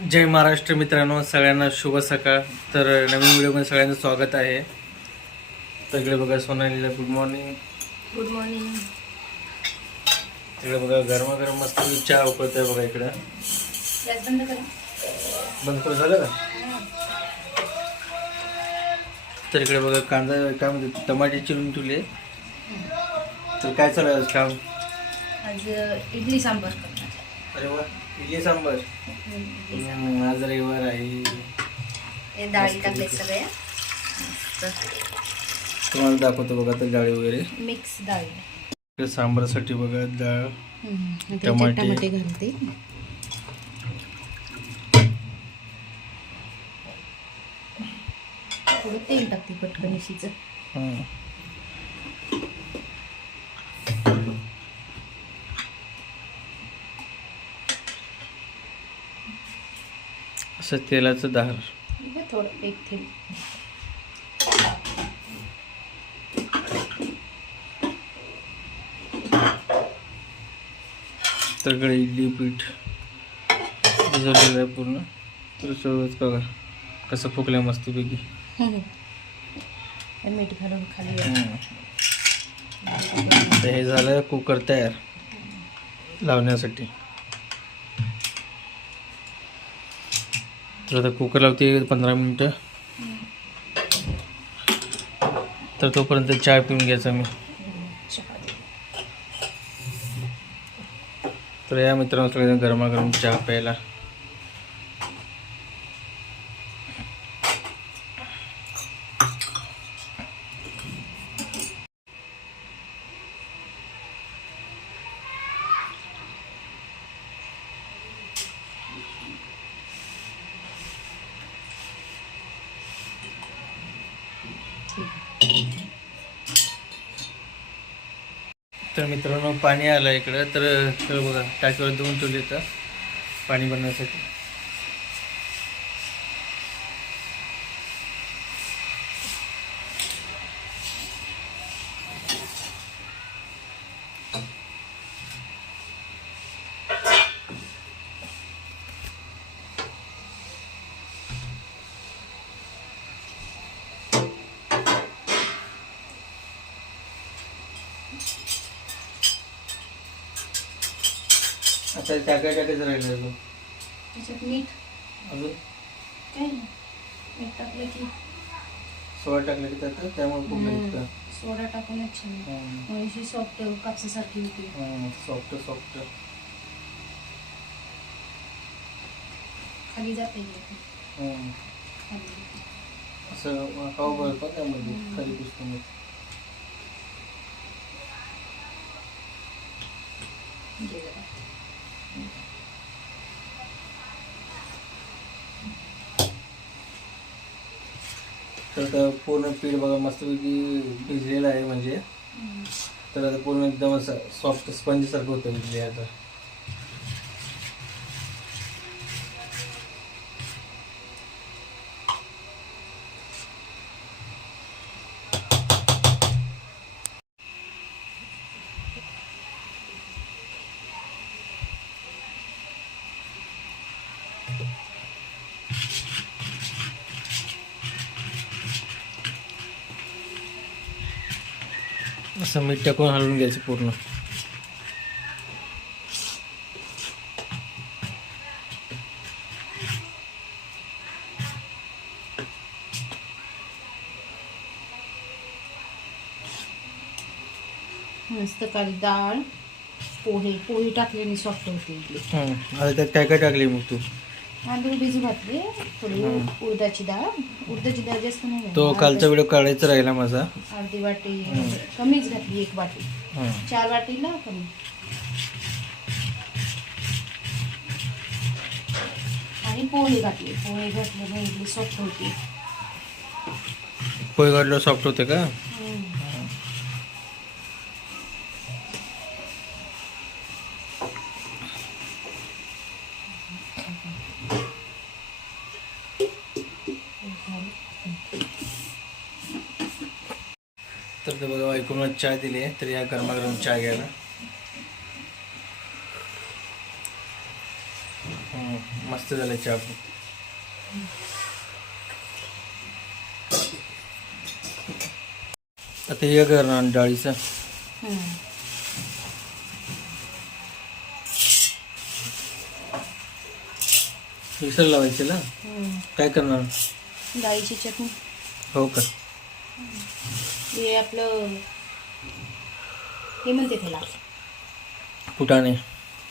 जय महाराष्ट्र मित्रांनो, सगळ्यांना शुभ सकाळ. तर नवीन व्हिडिओमध्ये सगळ्यांचं स्वागत आहे. तर इकडे बघा सोनालीला गुड मॉर्निंग. Good morning. इकडे बघा गरमागरम मस्त चहा उकळत आहे बघा. इकडं गॅस बंद करा. बंद करून झालं का? तर इकडे बघा कांदा काय म्हणते टमाटे चिरून ठेवले. तर काय चालू आहे आज काम? आज इडली सांबार करणार. अरे वा, इडली सांबार. आज रविवार आहे. हे डाळी टाकले सगळे तुम्हाला दाखवतो बघा तर डाळी वगैरे मिक्स डाळी. सांबारासाठी बघा डाळ, टमाटे घालते. थोडं तेल टाकते पटकन इशीचं. असं तेलाचं धार. थोडं एक थेंब. तर इकडे इडली पीठ भिजवलेलं आहे पूर्ण. तर सगळंच बघा कसं फुकलं मस्तपैकी. मीठ घालून खाली. तर हे झालं कुकर तयार लावण्यासाठी. तर आता कुकर लावते 15 मिनटं. तर तोपर्यंत चहा पिऊन घ्यायचा मी. तर या मित्रांनो सगळ्यांना गरमागरम चहा प्यायला. तर मित्रांनो पाणी आलं इकडं. तर बघा टाकीवर धुवून ठेवले तर पाणी बनवण्यासाठी. आता टाकायचं राहिलं अजून. त्याच्यात मीठ अजून काय नाही. मीठ टाकलं की सोडा टाकलं की त्यात त्यामुळे पूर्ण सोडा टाकूनच छान म्हणजे सॉफ्ट कापसासारखी होती. सॉफ्ट सॉफ्ट खाली जाते असं हवा बरं त्यामध्ये खाली पुस्तक. तर आता पूर्ण पीठ बघा मस्तपैकी भिजलेलं आहे म्हणजे. तर आता पूर्ण एकदम असं सॉफ्ट स्पंज सारखं होतं भिजले आता. असं मीठ टाकून हलवून घ्यायचं पूर्ण. मस्त काळी डाळ, पोहे टाकल्याने सॉफ्ट होते इडली. आता त्यात काय काय टाकले मग तू? तांदूळ भिजू घातले, थोडी उडदाची डाळ जास्त नाही. तो कालचा व्हिडिओ काढायचा राहिला माझा. अर्धी वाटी कमीच घातली. 1 वाटी 4 वाटीला कमी. आणि पोहे घातले इडली सॉफ्ट होती. पोहे घातलं सॉफ्ट होते का? तर ते बघा ऐकून चहा दिली आहे. तर या गरमागरम चहा घ्यायला. मस्त झालं चहा. आता हे करणार डाळीचं. मिक्सर लावायचं ना. काय करणार? डाळीची चटणी. हो का? हे आपलं हे म्हणते त्याला फुटाणे.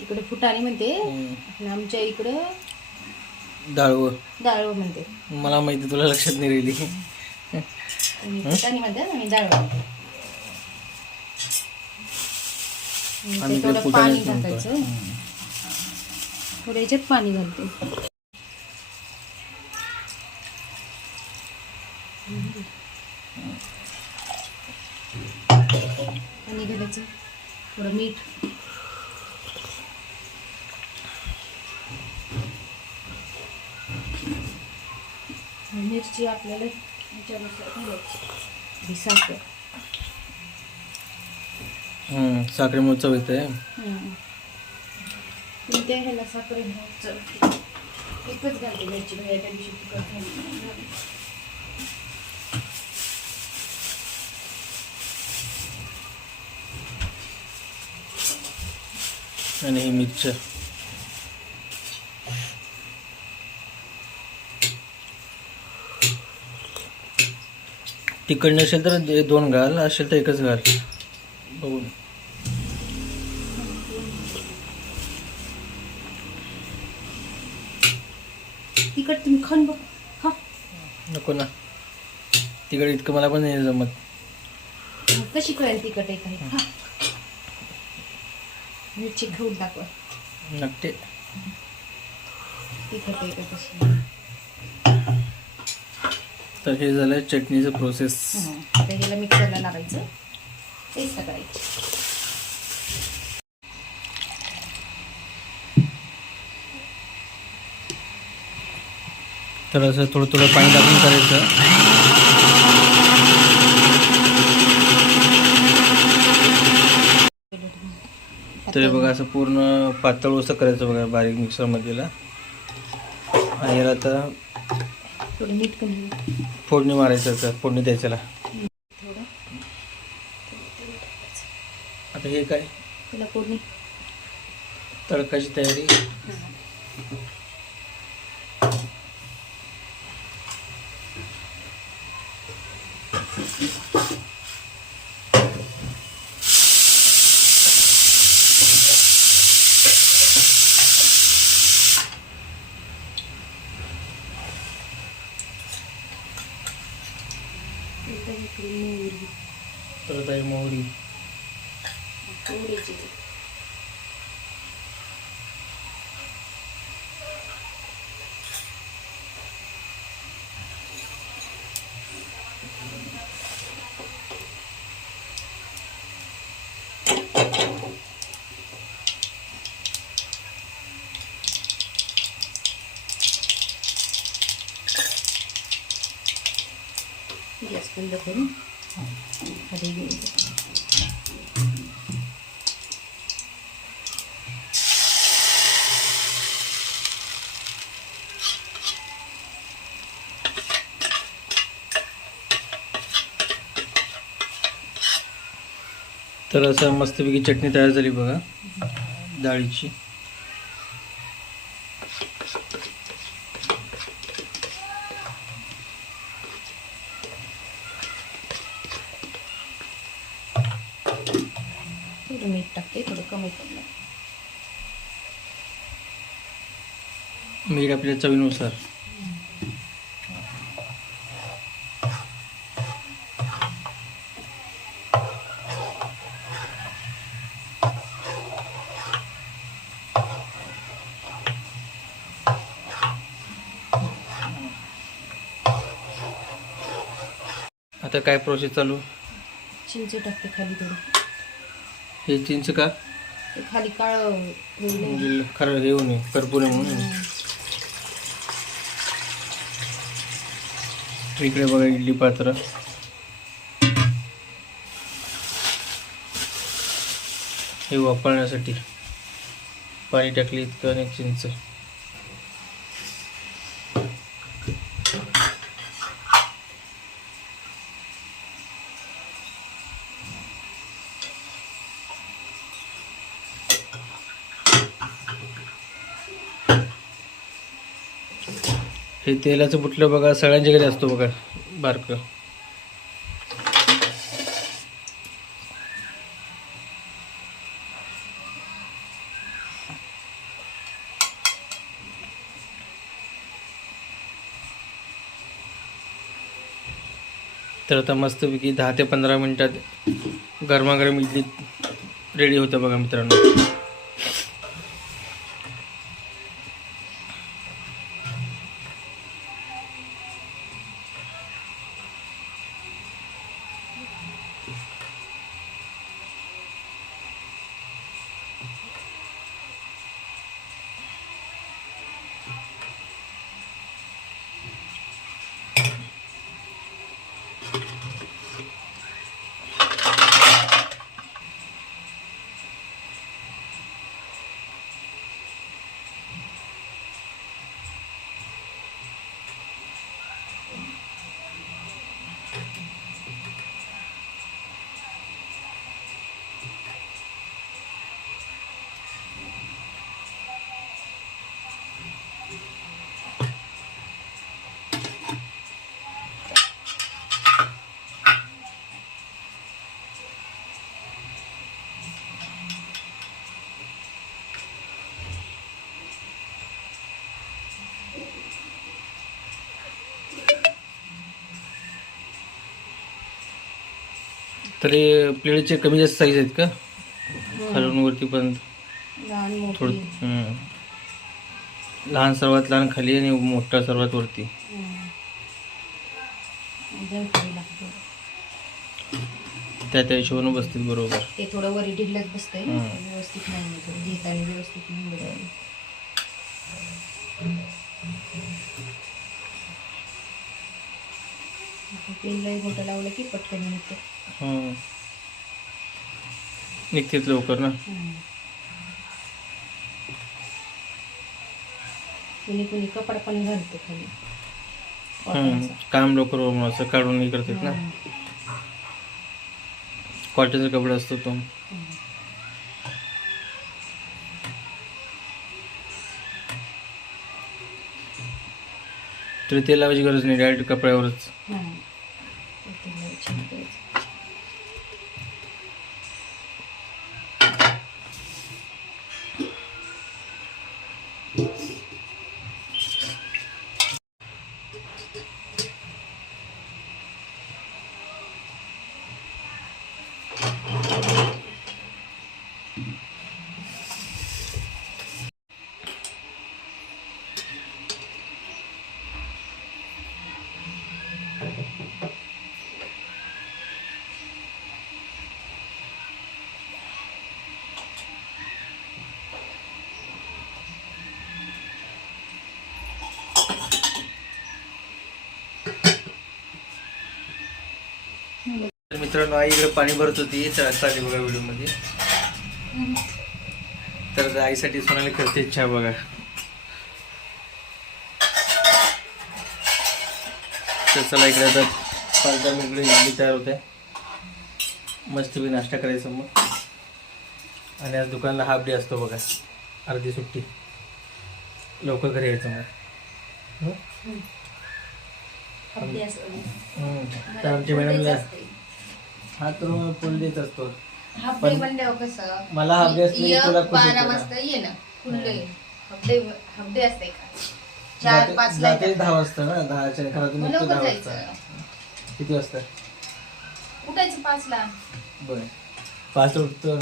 इकडे फुटाणे म्हणते आणि आमच्या इकडं डाळवं म्हणते. मला माहिती, तुला लक्षात नाही राहिली. फुटाणे म्हणतात आणि डाळ म्हणते. आम्ही थोडं इकडे पाणी फुटाणेच म्हणतो. टाकायचं. थोडं याच्यात पाणी घालते. पाणी घालायचं, थोडं मीठ. मिरची आपल्याला याच्यानुसार घालायची. साखर. साखरेमुळे चव येते. कोणत्या ह्याला साखर एकच घालते मिरची. त्या दिवशी तिखट आणि ही मिरच्या. तिखट नसेल तर 2 घाल, असेल तर एकच घाल बघून. तिखट तुम्ही खाऊन बघ. खा. नको ना, तिखट इतकं मला पण नाही जमत. कशी कळेल तिखट आहे काही? खा. मिरची खाऊन दाखवा. नक्की तिखट आहे का कशी. तर हे झालं चटणीचं प्रोसेस. त्याला मिक्सरला लावायचं, पेस्ट करायची. तर असं थोडं थोडं पाणी टाकून करायचं. तर हे बघा असं पूर्ण पातळ असं करायचं बघा, बारीक मिक्सरमध्येला. आणि याला आता थोडं मीठ कमी. फोडणी मारायचं, फोडणी द्यायच्याला. थोडं आता हे काय? त्याला फोडणी. तडकाची तयारी. परत आहे मोहरी. गॅस बंद करून खाली घ्यायचं. तर असं मस्तपैकी चटणी तयार झाली बघा डाळीची. थोडं मीठ टाकते, थोडं कमी पडलं. मीठ आपल्या चवीनुसार. आता काय प्रोसेस चालू? चिंच टाकते खाली थोडं. हे चिंच का? ते खाली काळ म्हणजे खरं हे होऊ नये, करपू नये म्हणून. इकडे बघा इडली पात्र. हे वापरण्यासाठी पाणी टाकले इतकं आणि चिंच. हे तेलाचं बुटलं बघा सगळ्यांच्या घरी असतो बघा बारकं. तर आता मस्तपैकी 10 ते 15 मिनिटात गरमागरम इडली रेडी होतं बघा मित्रांनो. तरी प्लेटचे कमी जास्त साईज आहेत का खालून वरती पण लहान थोडं मोठी लहान सर्वात लहान खाली आणि मोठा सर्वात वरती. एकदम खाली लागतो. त्या हिशोबाने बसतील बरोबर. ते थोडं वरी ढिल्लच बसतंय व्यवस्थित नाही घेताना व्यवस्थित नाही बघायला. पेनलाही मोठं लावलं की पटकन निघतं. निघतेच लवकर ना. कुणी कुणी कपडा पण घालतो खाली. काम लवकर होऊन असं काढून हे करतात ना. कॉटनचा कपडा असतो तो. तरी तेल लावायची गरज नाही, डायरेक्ट कपड्यावरच. मित्रांनो, आई इकडे पाणी भरत होती चालली बघा व्हिडिओ मध्ये. तर आईसाठी सोनाली करते इच्छा बघा. तर चला इकडे आता 5-10 मिनिट इडली तयार होते. मस्त बी नाश्ता करायचा मग. आणि आज दुकानला हाफ डे असतो बघा, अर्धी सुट्टी. लवकर घरी यायचं मग. तर आमच्या मॅडमला हा तर फुल डेच असतो. हाफ डे म्हणल्यावर कसं मला हाफ डे असले तुला 12 वाजता ये ना फुल डे. हाफ डे असते का 4-5 ला 10 वाजता ना. 10च्या घरातून निघतो 10 वाजता. किती वाजता उठायचं? 5 ला. बरं 5 उठतो.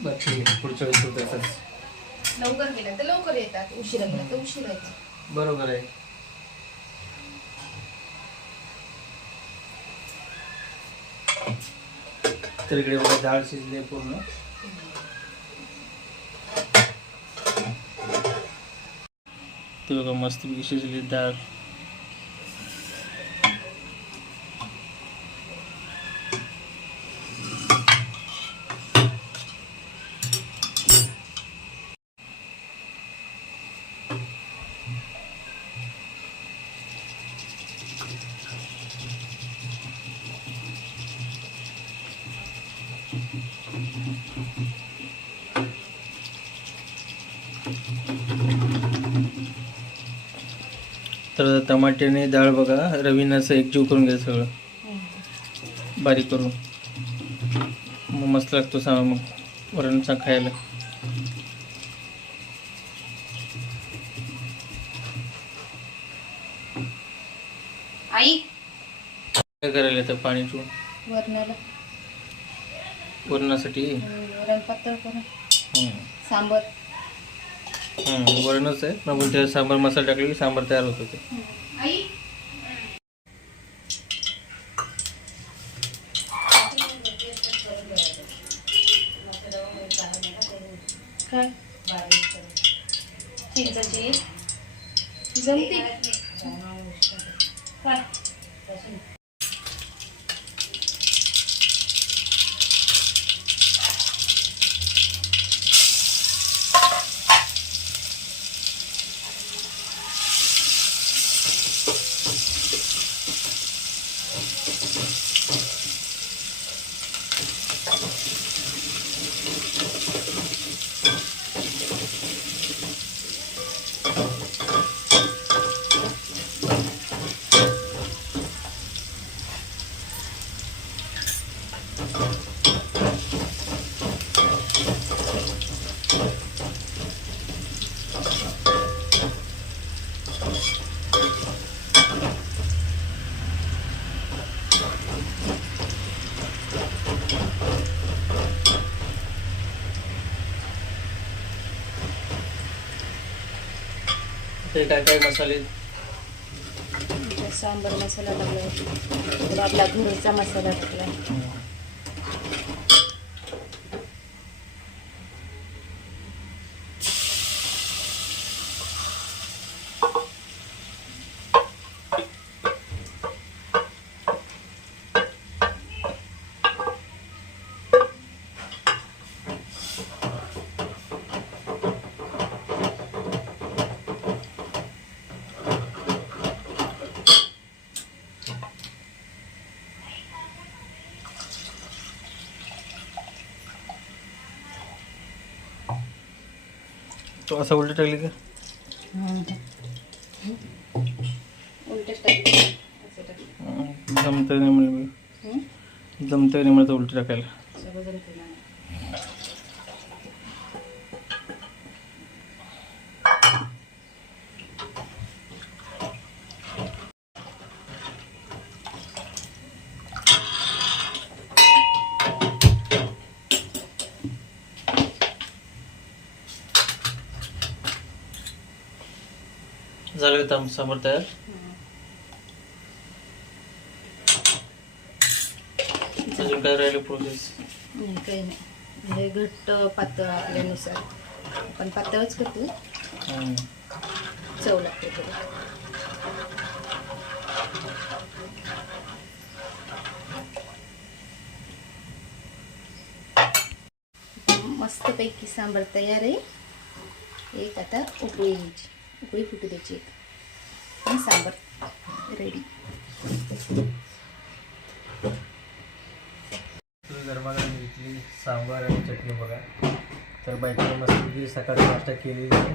बरं ठीक आहे, पुढच्या वेळेस उठायचं. लवकर गेलं तर लवकर येतात, उशिरा गेलं तर उशिरा येतात. बरोबर आहे. तर इकडे बघा डाळ शिजली पूर्ण. ते बघा मस्त शिजली डाळ. तर टमाट्याने डाळ बघा रवीनं असं एकजीव करून घ्यायचं सगळं बारीक करून, मग मस्त लागतो मग वरणचा खायला. आई काय करायला तर पाणी ठेवून वरणाला वरणासाठी वरण पातळ करून सांबर. वरणच आहे पण त्यात सांबार मसाला टाकले की सांबार तयार होतो ते. आई काय चिंचाची जमती काय ते काय काय मसाले सांबर मसाला टाकलाय, आपला घरचा मसाला टाकलाय. तो असं उलट टाकली का उलटच टाकलं असं टाकलं. जमतं नाही मला, जमतं नाही मला तर उलट टाकायला. सगळं जमतं ना. झालं का सांबार तयार? अजून काय राहिलं प्रोसेस? नाही काही नाही, हे घट्ट पातळ आपल्यानुसार, आपण पातळच करतो, चव लागते त्याला. मस्तपैकी सांबार तयार आहे. एक आता उकळी घ्यायची, उकळी फुटू द्यायची एक, आणि सांबार रेडी. गरमागरम इडली सांबार आणि चटणी बघा. तर बायकोने मस्त सकाळी नाश्ता केलेली आहे,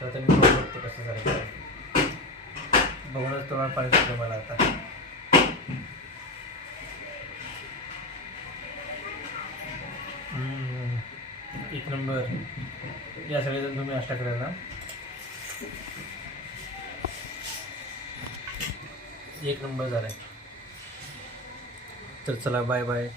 तर आता मी बघू शकतो कसं झालं. बघूनच तुम्हाला पाणी सुटलं मला आता. एक नंबर. या सगळेजण तुम्ही नाश्ता करायला एक नंबर झालाय. तर चला बाय बाय.